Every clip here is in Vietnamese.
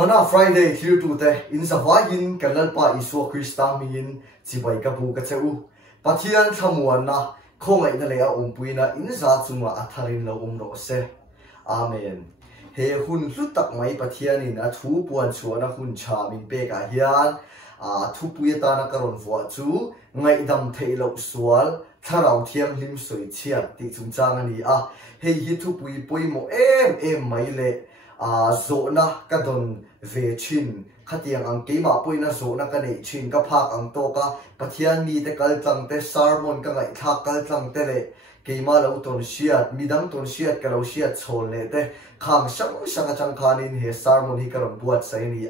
Manna Friday here to the in sawichhiat kan Lalpa Isu Krista mingin chibai kapu ka cheu Pathian thamuan na khongai na lea umpuina in za chunga atharin lawm ro se amen he hun thutak mai Pathian in a thu puan chuana hun cha min pe ka hian thupui ta na karon wa chu ngaidam theihloh sual Thlarau Thianghlim sawichhiat ti chungchang ani hei hi thupui poimo em mai le zona ka don ve chin khatiang ang keima poina zona ka nei chin ka phak ang to ka Pathian mi te kal tlang te sermon ka ngai thak kal tlang te le keima lo ton siat midang ton siat ka lo siat chhol le te khang sang chang khanin he sermon hi karon buatsaih ni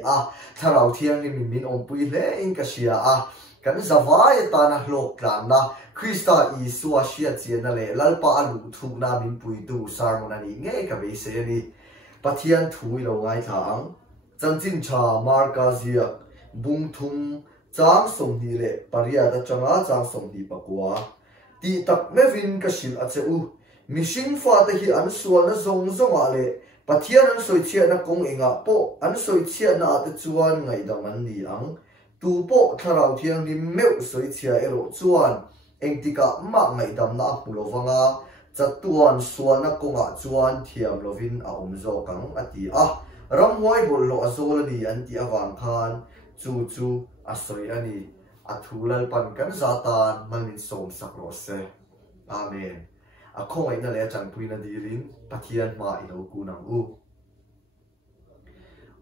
Thlarau Thianghlim min ompui le in ka sia kan zawai ta na hlok tlan na Krista Isu sia chian le lalpa alu thuk na min pui du sermon ani nge ka be se ni Pathian thui lo ngai thang chanchin cha marka zia bung thum chang som hi le paria da changa chang som hi pakwa ti tak mevin ka sil a cheu mishing fa te hi an sual na zong ale Pathian an sawichhiat na kong enga po an sawichhiat na te chuan ngaidam an ni ang tu po Thlarau Thianghlim meu sawichhiat ero chuan engtika ma ngaidam na lova chatuan sual na konga chuan thiam lovin zo kang ati ramwai bol lo azol ni anti awang khan chu asoi ani athulal pan kan zatan manin som sakro se amen akhong ina le changpui na dirin Pathian ma ilo kunang u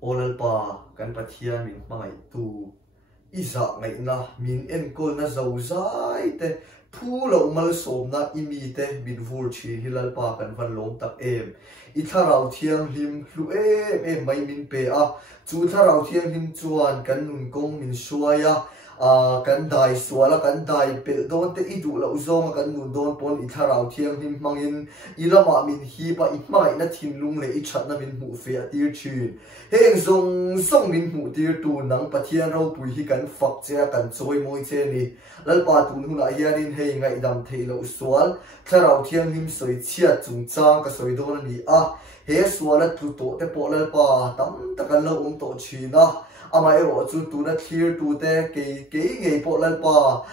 olalpa kan Pathian min mangai tu iza ngai na min enkol na zauzai te Thulo mal som na imi te min vur chi Lalpa kan van lom tak i Thlarau Thianghlim hlu mai min pe chu Thlarau Thianghlim chuan kan nun kong min suaya kan dai suala kan dai pel don te i du lo zong kan nun don pon i Thlarau Thianghlim mangin i lama min hi pa i mai na thinlung le i thatna min hmu fe tir chin heng zong min hmu tir tu nang Pathian ro pui hi kan fak che kan choi moi che ni Lalpa tun huna hianin hei ngaidam theihloh sual Thlarau Thianghlim sawichhiat chungchang ka soi don ani he suala tu to te po Lalpa tam takan lo to china amai ro chu tu na clear tu te ke ngei po Lalpa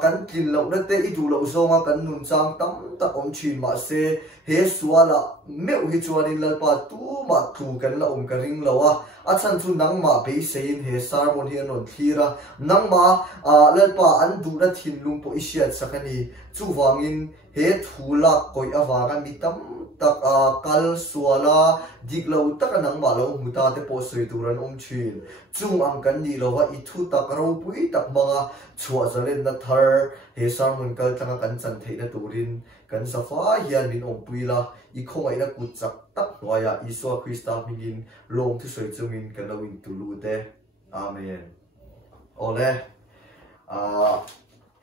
kan thinlung na te i du lo zonga kan nun chang tam ta om chin ma se he suala meu hi chuanin Lalpa tu ma thu kan la ka ring lo chan chu nang ma be sein he sermon hi anon thira nang ma Lalpa an du na thinlung po isiat sakani chu wangin he thula koi awanga mi tam tak kal suala diglo tak nang ma lo muta te po soi turan chin chung ang kan ni lova i thutak ro pui tak manga chua zalen na thar he sermon kal tanga kan chan theina turin kan safa hian min pui la i khongai na kutchak tak noya Isu Krista mingin long thu soi chungin kan lo in tulu te amen ole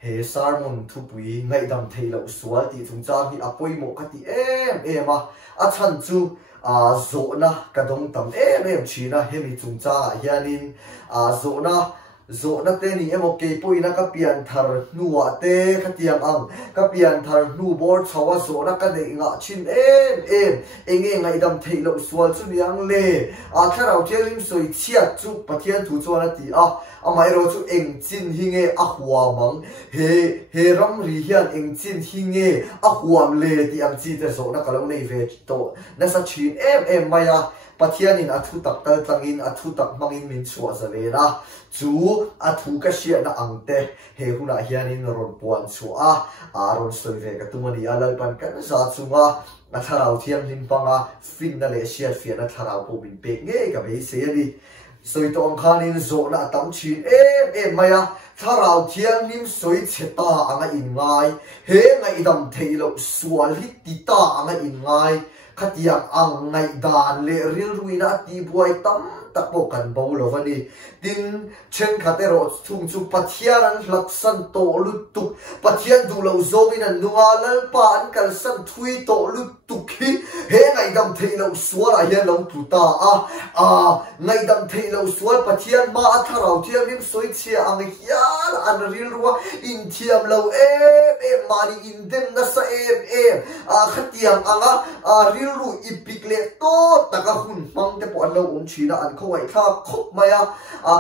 he sermon thupui ngaidam theihloh sual ti chungchang hi apoi mo kati em chan chu zona kadong tam em china hemi chungcha hianin zona te ni emo ke poina ka pian thar nuwa te khatiam ang ka pian thar nu bor chawa zona ka de nga chin enge ngaidam theihloh sual chu niang le Thlarau Thianghlim sawichhiat chu Pathian thu chuan ati amai ro chu eng chin hinge huamang he ram ri hian eng chin hinge huam le ti ang chi te zona ka lo nei ve to na sa chin maya Pathian in thutak kal tangin thutak mangin min chua zavena chu thu ka sia na angte he huna hianin ron puan chu ron soi ve ka tumani Lalpan kan za chunga Thlarau Thianghlim panga fin na le sia fian na Thlarau po min pe nge ka be se ni soi tong khanin zona tam chin maya Thlarau Thianghlim sawichhiat anga in ngai he ngaidam theihloh sual hi ti ta anga in ngai khatiang ang ngaidan le ril ruina ti buai tam takpo kan bo lovani tin chen khatero chung chu Pathian an laksan to lutuk Pathian du lo zongin an nuwa Lalpa an kal san thui to lutuk hi he ngaidam theihloh sual hian lo tuta ngaidam theihloh sual Pathian ma Thlarau Thianghlim sawichhiat ang hian an ril ruwa in thiam lo mari in dem na sa khatiang anga ril ru ipikle to taka hun hmang te po an lo china an ko ngai tha khop maya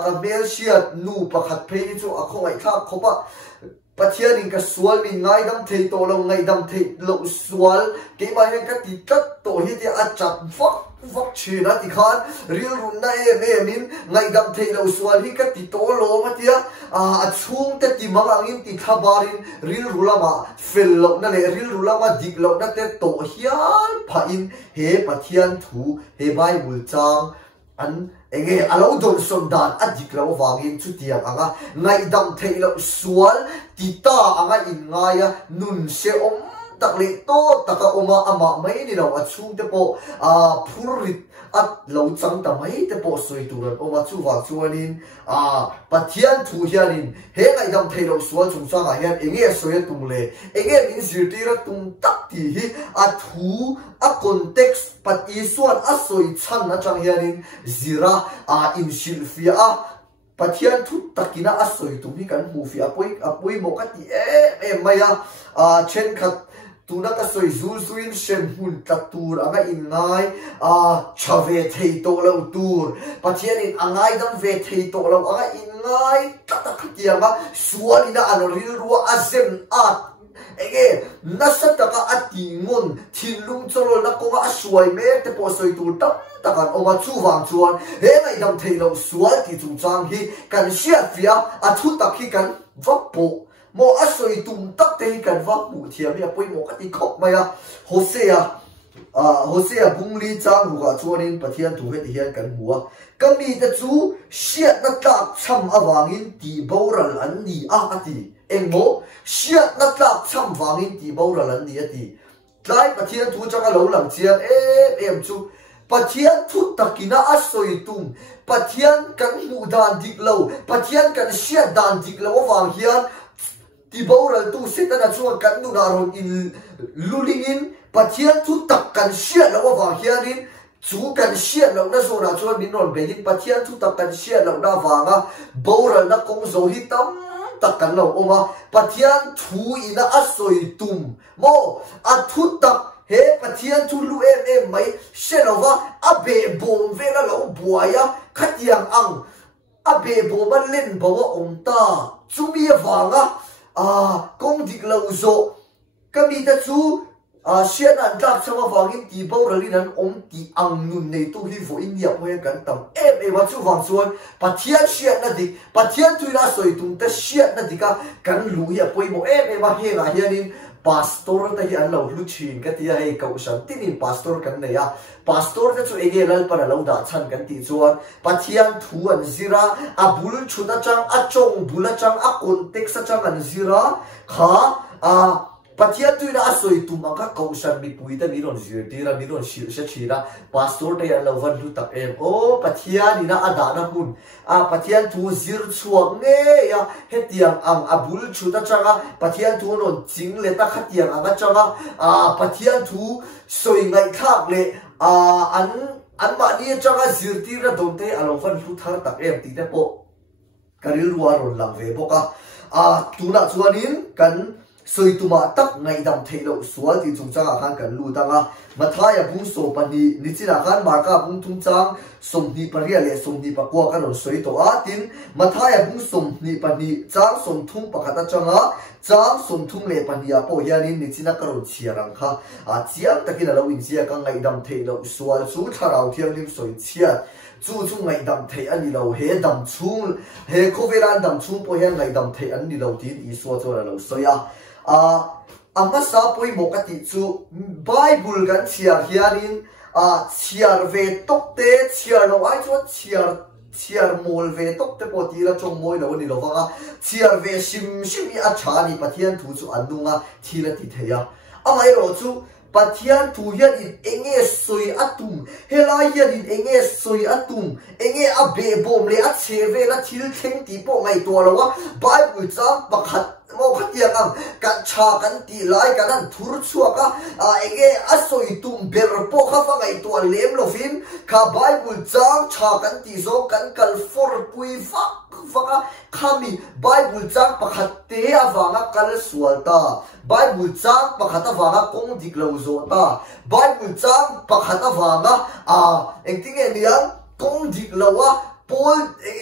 ka mel siat nu pakhat phei chu a ko ngai tha khopa Pathian in ka sual mi ngaidam thei to lo ngaidam thei lo sual ke ba hen ka ti tat to hi ti a chat vak china ti khan ril run na min ngaidam thei lo sual hi ka ti to lo ma tia a chung te ti mangangin ti thabarin ril rulama fel lo na le ril rulama dik lo na te to hian pha in he Pathian thu he Bible chang an enge alo don som dan adik lo wangin chu tiang anga ngaidam thei lo sual ti ta anga in ngaya nun se om tak le to taka oma ama mai ni lo achung te po phurit at lo chang ta mai te po soi turan oma chu wa chuanin Pathian thu hianin he ngaidam thei lo sual chung sang a hian enge soi tum le enge min zirtira tum tak ti hi a thu a context pati suan a soi chan na chang hianin zira in silfia Pathian thu takina a soi tum hi kan mu fi apoi mo ka ti maya chen khat tuna ka soi zul zuin shem hun tatur anga in ngai chave thei to lo tur Pathian in angai dam ve thei to lo anga in ngai tatak tianga sualina anoril ruwa azem at ege nasataka atingon thinlung chorol na konga aswai me te po soi tur tak takan oma chu wang chuan he ngai dam thei lo sual ti chu chang hi kan siat fia a thutak hi kan vapo mo asoi tum tak te hi kan vak mu thiam ya poi mo ka ti khop maya Hosea bungli chang hu ga chuanin Pathian thu he ti hian kan hua kami te chu siat na tak cham awangin ti boral an ni ati engmo siat na tak cham wangin ti boral an ni ati tlai Pathian thu changa lo lang chiang em chu Pathian thu takina asoi tum Pathian kan mu dan dik lo Pathian kan siat dan dik lo wang hian ti boral tu setana chuan kan nu na ron in lulingin Pathian thu tak kan siat lo wang hianin chu kan siat lo na zo na chuan min ron begin Pathian thu tak kan siat lo na wanga boral na kong zo hi tam tak kan lo oma Pathian thu ina asoi tum mo a thu tak he Pathian thu lu em mai shelova abe bom vela lo buaya khatiang ang abe bom len bawa omta chumi wanga kong dik lo zo kami ta chu sian an dak chama wangin ti boralin an om ti ang nun nei tu hi vo india mo kan tam wa chu wang chuan Pathian siat na dik Pathian tuina soi tum ta siat na dika kan lu ya poi mo wa he nga hianin pastor ta hi an lo lu chin ka ti ai ka usan tinin pastor kan nei pastor ta chu ege lalpa lo da chan kan ti chuan Pathian thu an zira abul chuta chang a chong bula chang a context chang an zira kha Pathian tuina asoi tum anga kausan mi puita mi ron zirtira mi ron shira pastor ta yan lovan lu tak Pathian ina adana hun Pathian tu zir chuang nge ya hetiang ang abul chuta changa Pathian tu non ching le ta khatiang anga changa Pathian tu soi ngai thak le an ma ni changa zirtira donte alovan lu thar tak ti te po karil ruwa ron lang ve boka tuna chuanin kan soi tuma tak ngaidam thei lo sual ti chung changa khan kan lu tanga mathaya bung so pani nichina khan marka bung thung chang somni paria le somni pakwa kan soi to tin mathaya bung somni pani chang som thung pakhata changa chang som thung le pania po hianin nichina karon chiarang kha chiang takina lo in sia ka ngaidam thei lo sual chu Thlarau Thianghlim soi chiat chu ngaidam thei ani lo he dam chung he khoveran dam chung po hian ngaidam thei ani lo tin I so chora lo soya ama sa poi mo ka ti chu Bible kan chiar hianin chiar ve tok te chiar lo ai chu chiar mol ve tok te po ti la chong moi lo ni lo wanga chiar ve sim i a chani Pathian thu chu anunga thila ti theya amai ro chu Pathian thu hian in enge soi atum helai hian in enge soi atum enge a be bom le a cheve la thil theng ti po ngai to lawa Bible chang pakhat mo khatiang ang kan cha kan ti lai kan an thur chuaka enge asoi tum ber po kha fa ngai to lem lovin kha Bible chang cha kan ti zo kan kal for pui fa khami Bible chang pakhat te awanga kal sualta Bible chang pakhat awanga kong diklo zo ta Bible chang pakhat awanga engting eniang công dik lawa pol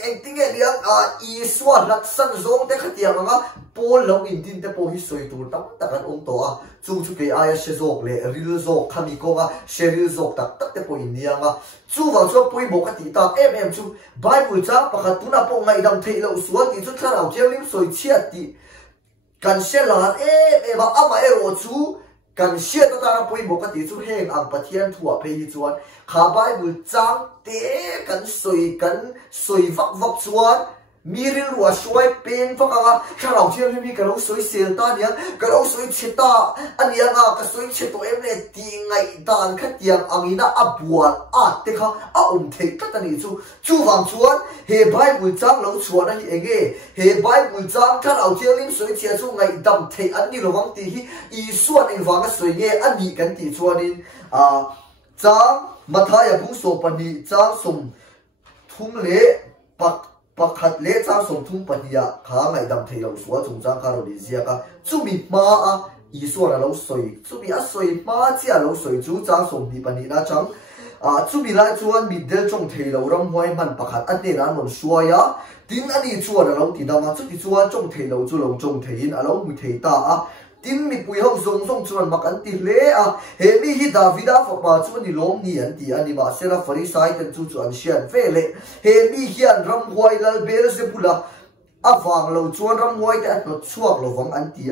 eng ting e liang I sual lat san zong te khatia anga pol lo in tin te po hi soi tur tam takan to chu ke aya she zok le ril zok khami ko nga sheril zok tak te po in nianga chu wa chu pui bo ka ti ta em chu bible cha pakhat tuna po ngaidam theihloh sual ti chu Thlarau Thianghlim sawichhiat ti kan shelan ba ama ero chu kan sia ta ta pui bo ka ti chu heng ang Pathian thua phe hi chuan kha bible chang te kan soi vak chuan miril ruwa suai pen pakanga Thlarau Thianghlim ka lo soi sel ta nia ka lo soi cheta ania nga ka soi cheto em le ti ngai dan khatiang angina abual te kha thei ka tani chu wang chuan he bible chang lo chuan ani enge he bible chang Thlarau Thianghlim soi chia chu ngai dam thei an ni lowang ti hi I suan eng wanga soi nge ani kan ti chuanin chang mathaya bu so pani chang som thum le pakhat le chang som thum pania kha ngaidam theihloh sual chung chang ka ro di zia ka chumi ma I suan lo soi chumi a soi ma chia lo soi chu chang som ni pani na chang chumi lai chuan mi del chong theihloh ram hoi man pakhat ate ran mon suaya tin ani chuan lo ti dama chu ti chuan chong theihloh chu lo chong thein alo mu thei ta tin mi pui ho zong chuan mak an ti le he mi hi Davida fa chu ni lawm ni an ti ani ma sela farisai ten chu an sian vele he mi hian ram huai lal bel se pula awang lo chuan ram huai te no chuak lo wang an ti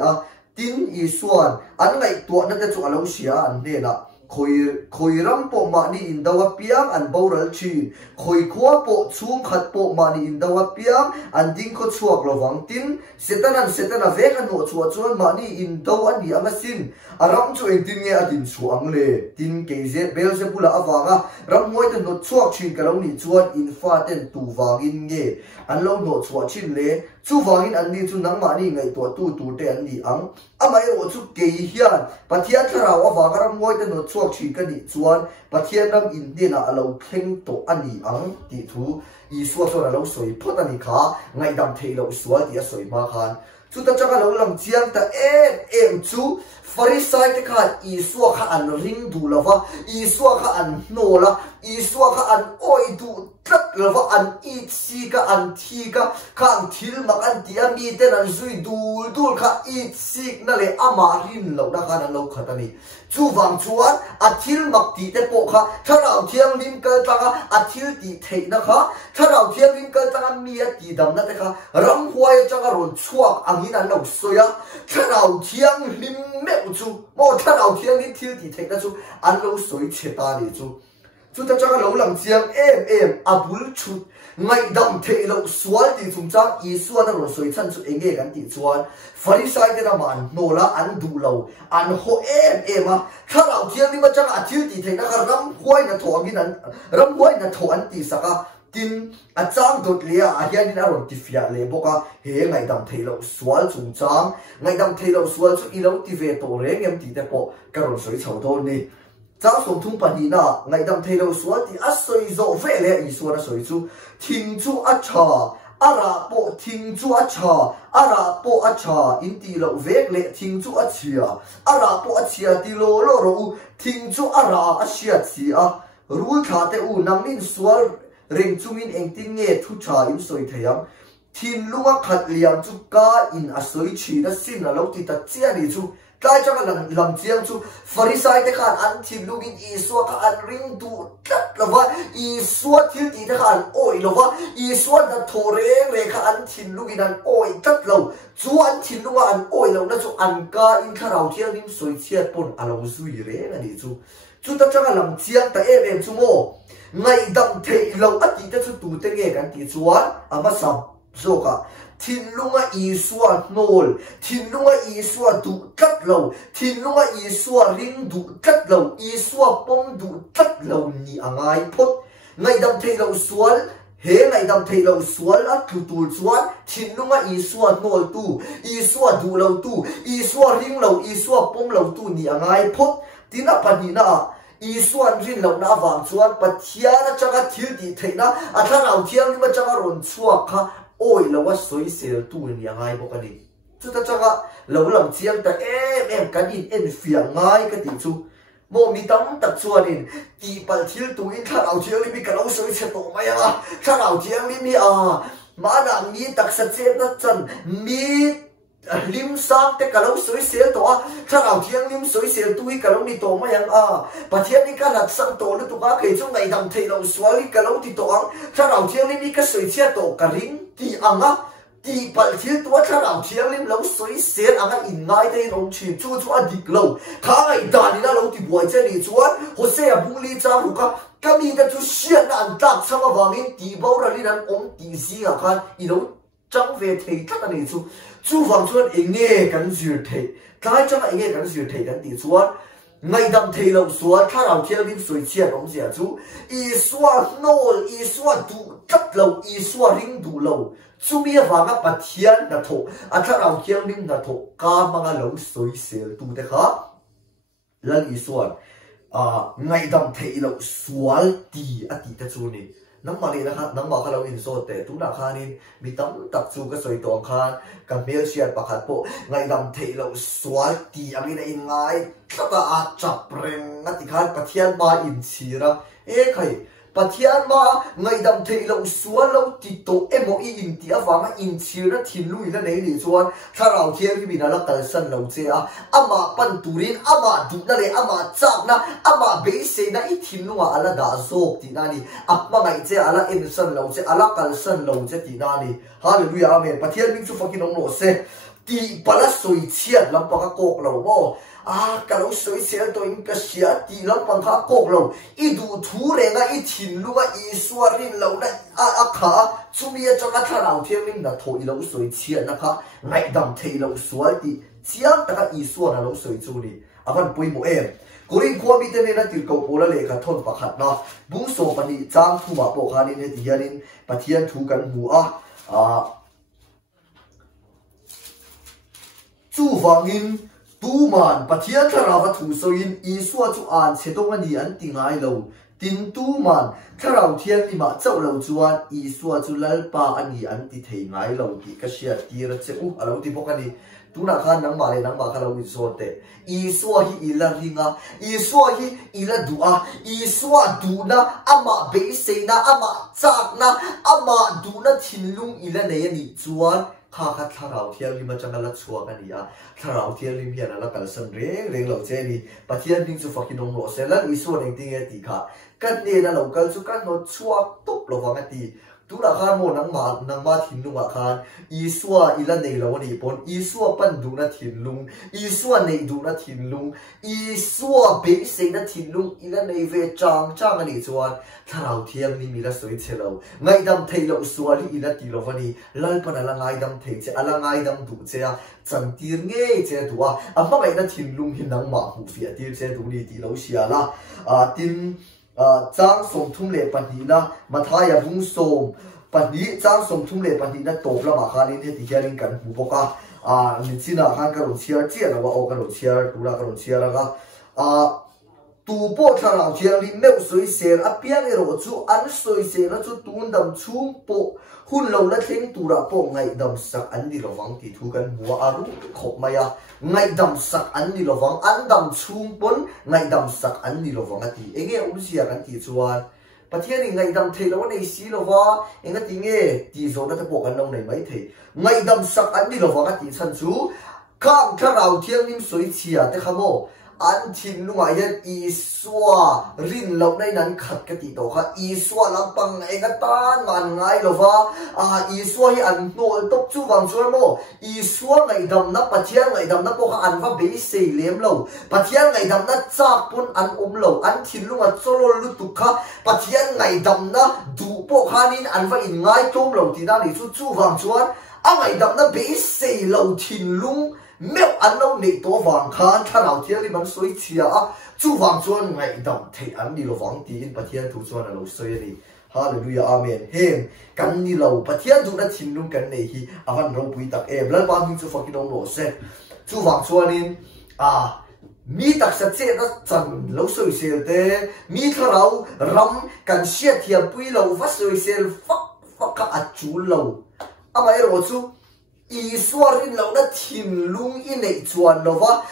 tin I suan an ngai to na te chu alo sia an ne na khoi ram po ma ni in dawa piang an boral chin khoi khwa po chung khat po ma ni in dawa piang an ding ko chuak lo wang tin setana ve kan ho chuan ma ni in dawa ni amasin aram chu eng tin nge adin chu ang le tin ke je bel se pula awanga ram moi te no chuak chin ka lo ni chuan in fa ten tu wangin nge an lo no chuak chin le chu wangin an ni chu nang ma ni ngai to tu te an ni ang amai ro chu ke hian Pathian Thlarau awanga ram moi te no chuak chi ka ni chuan Pathian ram in ni na alo thleng to ani ang ti thu I sual so alo soi phot ani kha ngaidam theihloh sual ti a soi ma khan chu ta chaka lo lang chiang ta em chu farisai te kha I sual kha an ring du lova I sual kha an hnola I sual kha an oi du tat lova an si ka an thi ka khang thil mak an ti mi te an zui dul kha si na le ama rin lo na kha na lo khatani chu wang chuan a thil mak ti te po kha Thlarau Thianghlim kal tanga a thil ti thei na kha Thlarau Thianghlim kal tanga mi a ti dam na te kha ram huai changa ron chuak angin an lo soya Thlarau Thianghlim me chu mo Thlarau Thianghlim thil ti thei na chu an lo soi cheta ni chu ta chaka lo lang chiang em abul chut ngaidam theihloh sual ti chung chang I suan ro soi chan chu enge kan ti chuan farisai te na man nola an du lo an ho em Thlarau Thianghlim ma chang a thil ti theina ka ram huai na tho an ti saka tin a chang dot lia a hian in aron ti fia le boka he ngaidam theihloh sual chung chang ngaidam theihloh sual chu I lo ti ve to reng em ti te po ka ron soi chho do ni chang som thum pani na ngaidam theihloh sual ti a soi zo ve le I suan a soi chu thing chu a cha ara po thing chu a cha ara po a cha in ti lo vek le thing chu a chia ara po a chia ti lo ro thing chu ara a sia chi a rul tha te nang nin sual reng chungin eng tin nge thu cha in soi theyang thinlung a khat liam chu ka in a soi chi na sin a lo ti ta chia ni chu tai chang lam chiang chu farisai te khan an thinlung in I sual kha an ring du tat lova I sual thil ti te khan oi lova I sual na thoreng le kha an thinlung in an oi tat lo chu an thinlung an oi lo na chu an ka in Thlarau Thianghlim sawichhiat pon alo zui re ani chu ta chang lam chiang ta em chu mo ngaidam theihloh ati te chu tu te nge kan ti chuan ama sam zoka thinlunga I sual nol thinlunga I sual du tat lo thinlunga I sual ring du tat lo I sual pom du tat lo ni angai phot ngaidam theihloh sual he ngaidam theihloh sual a tu chuan thinlunga I sual nol tu I sual du lo tu I sual ring lo I sual pom lo tu ni angai phot tina pani na I suan rin lo na wang chuan Pathian changa thil ti theina a Thlarau Thianghlim ma changa ron chuak kha oi lo wa soi sel tu ni ngai bo ka ni chu ta changa lo lam chiang ta em kan in en fia ngai ka ti chu mô mi tâm tập chuan in ti pal thil tu in Thlarau Thianghlim mi kalau soi che to mai à Thlarau Thianghlim mi mà na mi tak sa che na chan mi lim sang te kalau soi sel to Thlarau Thianghlim soi sel tu hi kalau ni to mai ang Pathian ni ka lat sang to lu tu ka khei chu ngaidam theihloh sual hi kalau ti to ang Thlarau Thianghlim mi ka sawichhiat to ka hring ti anga ti pal thil tu Thlarau Thianghlim lo soi sel anga in ngaihten om chin chu chu adik lo kha ngai da ni na lo ti buatsaih ni chuan hose a bungli cha ru ka kami da chu sian na an tak chama wangin ti bo ra lin an om ti zi a khan I lo chang ve thei thak ani chu wang chuan enge kan zir thei tlai chang enge kan zir thei kan ti chuan ngaidam theihloh sual Thlarau Thianghlim sawichhiat om zia chu I sual nol I sual du tat lo I sual hring du lo chumi awanga Pathian na tho a Thlarau Thianghlim na tho ka manga lo soi sel tu te kha lan I sual ngaidam theihloh sual ti ati ta chu ni nang mali na kha nang ma kha lo in so te tu na kha nin mi tam tak chu ka soi tong khan ka mel siat pakhat po ngaidam theihloh sual ti amina in ngai thata a chap reng ati khan Pathian ma in chira e khai Pathian ma ngaidam theihloh sual lo ti to emo I in ti awanga in chira thinlung ila nei ni chuan Thlarau Thianghlim ina la kal san lo che ama pan turin ama du na le ama chak na ama be se na I thinlunga ala da zok ti na ni apma ngai che ala en san lo che ala kal san lo che ti na ni hallelujah amen Pathian min chu fakin ong lo se ti pala sawichhiat lampang ka kok lo mo kalau soi sel to in ka sia ti lampang ka kok lo I du thu renga I thinlunga I suarin lo na kha chumi a changa Thlarau Thianghlim na tho I lo sawichhiat na kha ngaidam theihloh sual ti chiang taka I suar na lo soi chu ni avan pui mo em Korin kwa mi te ne na tir ko pola le ka thon pakhat na bung so pani chang thu ma po khanin he ti hianin Pathian thu kan mu chu wangin tu man Pathian Thlarau thu so in I suwa chu an chetong ani an ti ngai lo tin tu man Thlarau Thianghlim ma chaw lo chuan I suwa chu lalpa ani an ti thei ngai lo ti ka sia ti ra che alo ti pokani tu na khan nang ma le nang ma kha lo I so te I suwa hi ila ringa I suwa hi ila dua I suwa du na ama be se na ama chak na ama du na thinlung ila nei ani chuan kha Thlarau Thianghlim changa la chuak ani Thlarau Thianghlim hian ala kal san reng lo che ni Pathian ding chu fakin ong lo se lan I suan eng ting e ti kha kan ne na lo kal chu kan no chuak top lo wanga ti tu na khan mo nang ma thinlunga khan I suwa ila nei lo ani pon I suwa pan du na thinlung I suwa nei du na thinlung I suwa be se na thinlung ila nei ve chang ani chuan Thlarau Thianghlim ila soi chelo ngaidam theihloh sual hi ila ti lo ani lalpa na la ngaidam thei che ala ngaidam du che chan tir nge che tu amma ngai na thinlung hi nang ma hu fi tir che du ni ti lo sia la tin chang som thum le pani na mathaya bung som pani chang som thum le pani na top la ma khanin he ti hiarin kan hu boka ni china khan ka ron chiar che na wa o ka ron chiar tu la ka ron chiar ga tu po Thlarau Thianghlim meu soi sel a piang ero chu an soi sel na chu tun dam chung po hun lo la thleng tura po ngaidam sak an ni lowang ti thu kan hua aru khop maya ngaidam sak an ni lowang an dam chung pon ngaidam sak an ni lowang ati enge umsia kan ti chuan Pathian ngaidam theihloh nei si lova enga ti nge ti zo na ta po kan lo nei mai thei ngaidam sak an ni lowang ati chan chu khang Thlarau Thianghlim sawichhiat te khamo an thinlunga hian I suwa rin lo nei nan khat ka ti to kha I suwa lampang enga tan man ngai lova I suwa hi an nol top chu wang chuan mo I suwa ngaidam na Pathian ngaidam na po kha an va be sei lem lo Pathian ngaidam na chak pun an lo an thinlunga cholol lu tu kha Pathian ngaidam na du po khanin an va in ngai tom lo ti na ni chu wang chuan a ngaidam na be sei lo thinlung meu an lo nei to wang khan Thlarau Thianghlim an soi chia chu wang chuan ngaidam thei an ni lo wang ti in Pathian thu chuan lo soi ani hallelujah amen hem kan ni lo Pathian du na thinlung kan nei hi avan ro pui tak lalpa min chu fakin ong lo se chu wang chuan in mi tak sa che na chan lo soi sel te mi Thlarau ram kan sia thiam pui lo va soi sel fak ka a chu lo ama ero chu i suarin lo na thinlung i nei chuan lova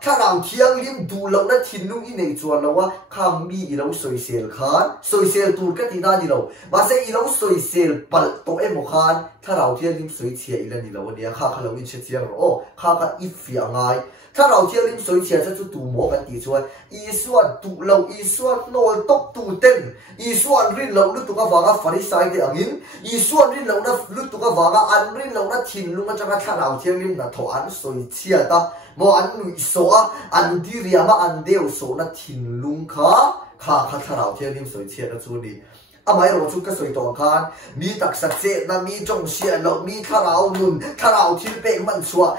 Thlarau Thianghlim du lo na thinlung i nei chuan lova khang mi i lo soisel khan soisel tur ka tina ni lo ba se i lo soisel pal to emo khan Thlarau Thianghlim soichhia i la ni lo ania kha lo in che chiang ro kha ka i fia ngai Thlarau Thianghlim soichhia cha chu tu mo kan ti chuan i suan tu lo i suan nol tok tu ten i suan rin lo lu tu ka wanga farisai de angin i suan rin lo na lu tu ka wanga an rin lo na thinlung a changa Thlarau Thianghlim na tho an soichhia ta mo an nui so a an diria ma an deu so na thinlung kha Thlarau Thianghlim soichhia na chu ni amai ro chu ka soi to khan mi tak sak se na mi chong sia lo mi Thlarau nun Thlarau thil pe man chua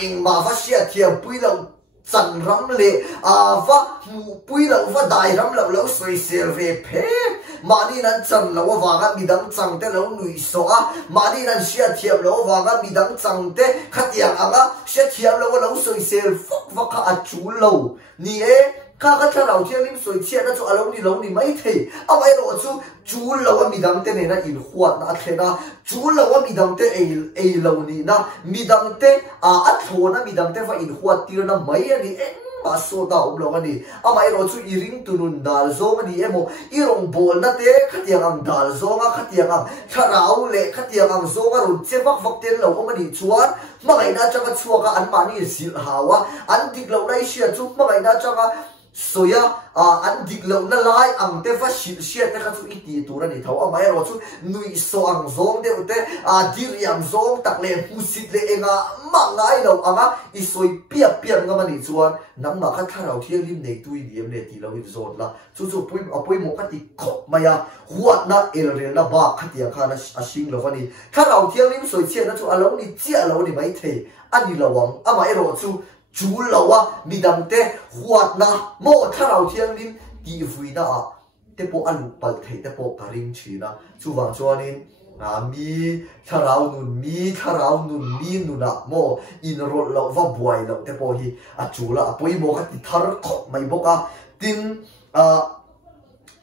eng ma va sia thiam pui lo chan ram le va mu pui lo va dai ram lo soi ser ve phe mani nan chan lo wa ga mi dang chang te lo nui so mani nan sia thiam lo wa ga mi dang chang te khatiang anga sia thiam lo soi ser fok va kha a chu lo ni kha Thlarau Thianghlim soichhia na chu alo ni mai thei amai ro chu lo mi dang te ne na in huat na thena chu lo mi dang te ei lo ni na mi dang te a thlo na mi dang te fa in huat tir na mai ani ma so da lo ani amai ro chu i ring tunun dal zong ani emo i rong bol na te khatiang ang dal zong a khatiang ang Thlarau le khatiang ang zong a ru che vak ten lo ani chuan mangai na changa chuaka an mani sil hawa an dik lo nai sia chu mangai na changa soya an dik lo na lai ang te fa sia te kha chu iti tur ani tho amai ro chu nui so ang zong de ute diriam zong tak le pusit le enga mangai lo anga i soi pia nga mani chuan nang ma kha Thlarau Thianghlim nei tui diem le ti lo in zot la chu pui mo ka ti khop maya huat na el rel na ba khatia kha na asing lo ani Thlarau Thianghlim soichhia na chu alo ni chia lo ni mai the ani lawang amai ro chu chu lo mi dang te huat na mo Thlarau Thianghlim ti vui na te po alu pal thei te po karing china chu wang chuanin mi Thlarau nun mi nuna mo in ro lo va buai lo te po hi a chu la poi mo ka ti thar khop mai boka tin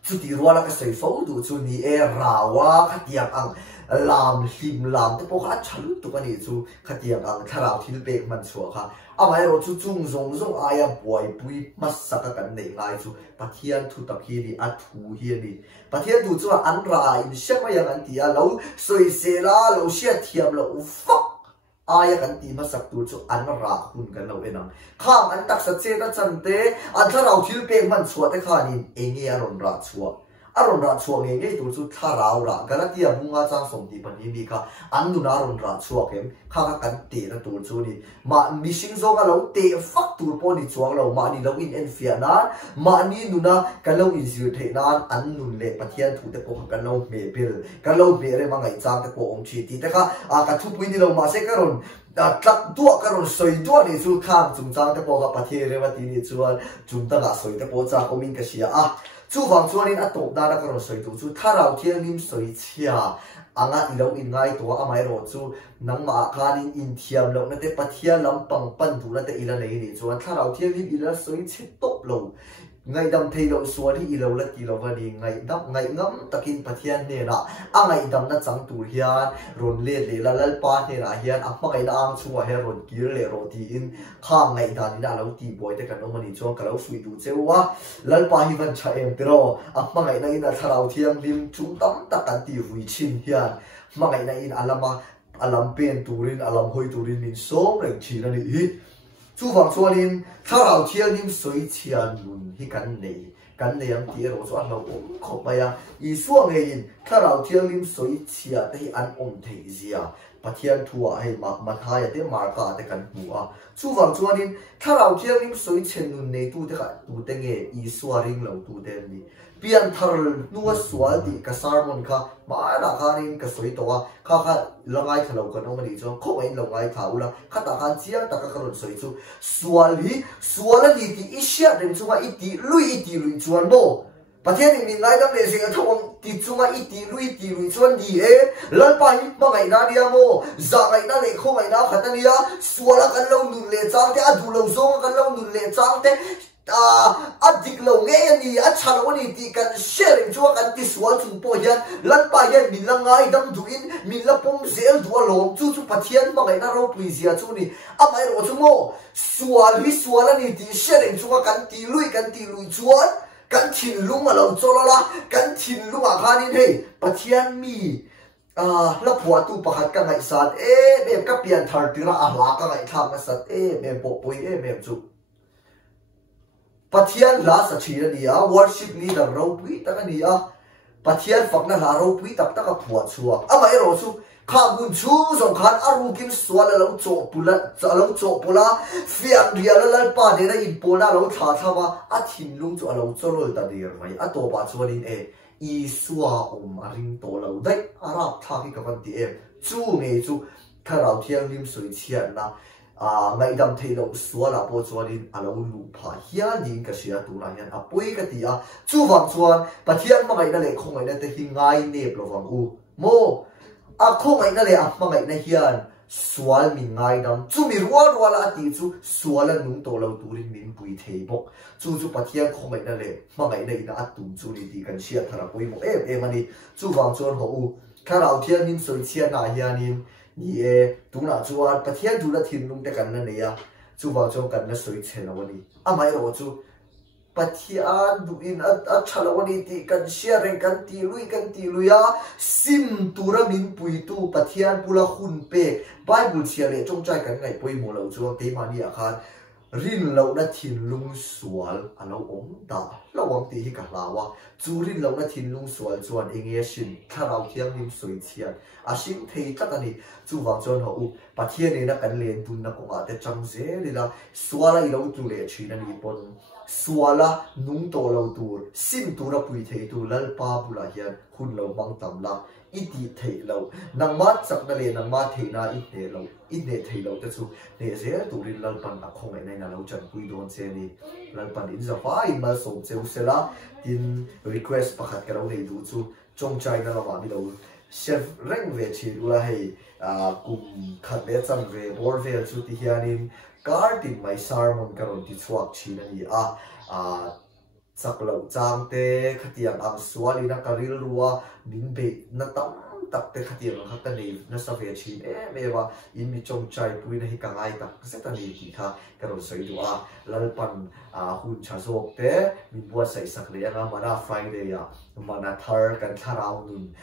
chu ti ruala ka sei fo du chu ni rawa khatiang ang lam hlim lam te po kha chalu tu kani chu khatiang ang Thlarau thil pe man chua kha amai ro chu chung zong aya buai pui masaka kan nei ngai chu Pathian thutak hi ni athu hi ni Pathian tu chu an ra in shema yang an tia lo soi se la lo sia thiam lo fak aya kan ti masak tu chu an ra hun kan lo enang khang an tak sa che ta chante an Thlarau thil pe man chua te kha ni engi aron ra chua aron ra chua nge tu chu Thlarau ra galatia munga chang som ti pani mi kha an nu na aron ra chua kem kha kan te na tu chu ni ma mi sing zong a lo te fak tu po ni chuang lo ma ni lo in en fia na ma ni nu na kan lo in zir the na an nun le Pathian thu te po kan lo me bil kan lo be re ma ngai chang te po ong chi ti te kha ka thupui ni lo ma se karon tlak tua karon soi tua ni chu khang chung chang te po ka Pathian re wa ti ni chuan chung ta ga soi te po cha ko min ka sia chu wang chuanin a tok da karon soi tu chu Thlarau Thianghlim soichhia anga ilo in ngai to amai ro chu nang ma khanin in thiam lo na te Pathian lampang pan du na te ila nei ni chuan Thlarau Thianghlim ila soichhi top lo ngaidam theihloh sual hi ilo la ti lova ni ngaidam ngaingam takin Pathian ne na ngaidam na chang tur hian ron le la lalpa ne na hian hmangai na ang chunga he ron kir le ro ti in kha ngaidan na lo ti boy te kan omani chuang kalau sui tu chewa lalpa hi van cha em tero hmangai na in Thlarau Thianghlim chung tam ta kan ti hui chin hian hmangai na in alam pen turin alam hoi turin min som reng chi na ni hi chu wang chuanin Thlarau Thianghlim soichhia nun hi kan nei ang ti ro chu an lo khop maya I suang he in Thlarau Thianghlim soichhia te an thei zia Pathian thua he ma thaya te marka te kan hua chu wang chuanin Thlarau Thianghlim soichen nun nei tu te kha tu te nge I suaring lo tu te ni pian thar nuwa sual ti ka sermon kha ma na khanin ka soi to kha langai thalo ka no mani cho kho in longai thaula khata khan chiang ta ka karon soi chu sual ni ti isya den chunga iti lui chuan bo Pathian ni ngaidam le sing thong ti chunga iti lui chuan di lalpa hi mangai na dia mo za ngai na le kho ngai na khatania suala kan lo nun le chang te adu lo zong kan lo nun le chang te adik lo nge ani achalo ni ti kan sharing chu kan ti sual chung po hian lalpa hian min la ngaidam duin min la pom zel du lawm chu pathian ma ngai na ro pui zia chu ni amai ro chu mo sual hi sual ani ti sharing chu kan ti lui chuan kan thinlung alo cholala kan thinlung a khanin hei pathian mi la phua tu pakhat ka ngai sat em ka pian thar tira a hla ka ngai thang sat em po pui em chu Pathian la sa thira ni a worship leader ro pui ta ni a Pathian fakna la ro pui tak tak a phua chuak amai ro chu kha gun chu zong khan aru kim sual lo cho pula fiang ria la pa de na in pona lo tha thawa a thinlung chu alo cholol ta dir mai a to ba chuanin i suwa ring to lo dai arap tha ki ka van ti chu nge chu Thlarau Thianghlim sawichhiat na Ngaihdam theihloh suala po chuanin alo lupa hianin ka sia tu na hian apui ka ti a chu wang chuan pathian ma ngai na le khongai na te hi ngai nep lo wang u mo a khongai na le a ma ngai na hian sual min ngaidam chu mi rual a ti chu sual nung to lo turin min pui thei bok chu pathian khongai na le ma ngai na ina atum chu ni ti kan sia thara pui mo em ani chu wang chuan ho u Thlarau Thianghlim sawichhiat na hianin ni tuna chuan pathian thu la thinlung te kan na neya chu wa chong kan na soi chhelo ani amai ro chu pathian du in a thalo ani ti kan share reng kan ti lui a sim tura min pui tu pathian pula hun pe bible chia le chong chai kan ngai poi mo lo chu te mani a khan rin lo na thinlung sual alo om da lawm ti hi ka lawa chu rin lo na thinlung sual chuan enge shin Thlarau Thianghlim sawichhiat a shin thei tak ani chu wang chuan ho u pathian ne na kan len tun na konga te chang zelila suala i lo tu le thina ni pon suala nung to lo tur sim tu na pui thei tu lalpa bula hian hun lo bang tam la iti theihloh nangma chakna le nangma theina i ne theihloh te chu ne zel turin lalpan a khongai nei na lo chan pui don che ni lalpan in zafa in mal som cheu sela tin request pakhat ka ro nei du chu chong chai na lawa mi lo chef reng ve chi la hei kum khat le chan ve bor ve chu ti hianin garden my sermon karon ti chuak china ni saklo chang te khatiang ang suali na karil ruwa min be na tam tak te khatiang hakta nei na sa ve chin mewa in mi chong chai pui na hi ka ngai tak se ta ni ki kha karon soi du a lalpan hun cha zok te min buatsaih sak le anga Manna Friday ya mana thar kan Thlarau nun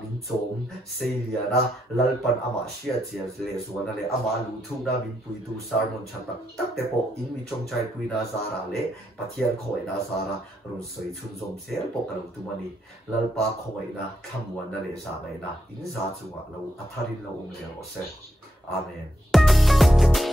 min chom seilia na lalpan ama sia chia le suana le ama lu thu na min pui tu sermon chan tak te po in mi chong chai pui na zara le pathian khoi na zara ron soi chun zom sel po kan tu mani lalpa khoi na thamwan na le sa mai na in za chunga lo atharin lo le ro se amen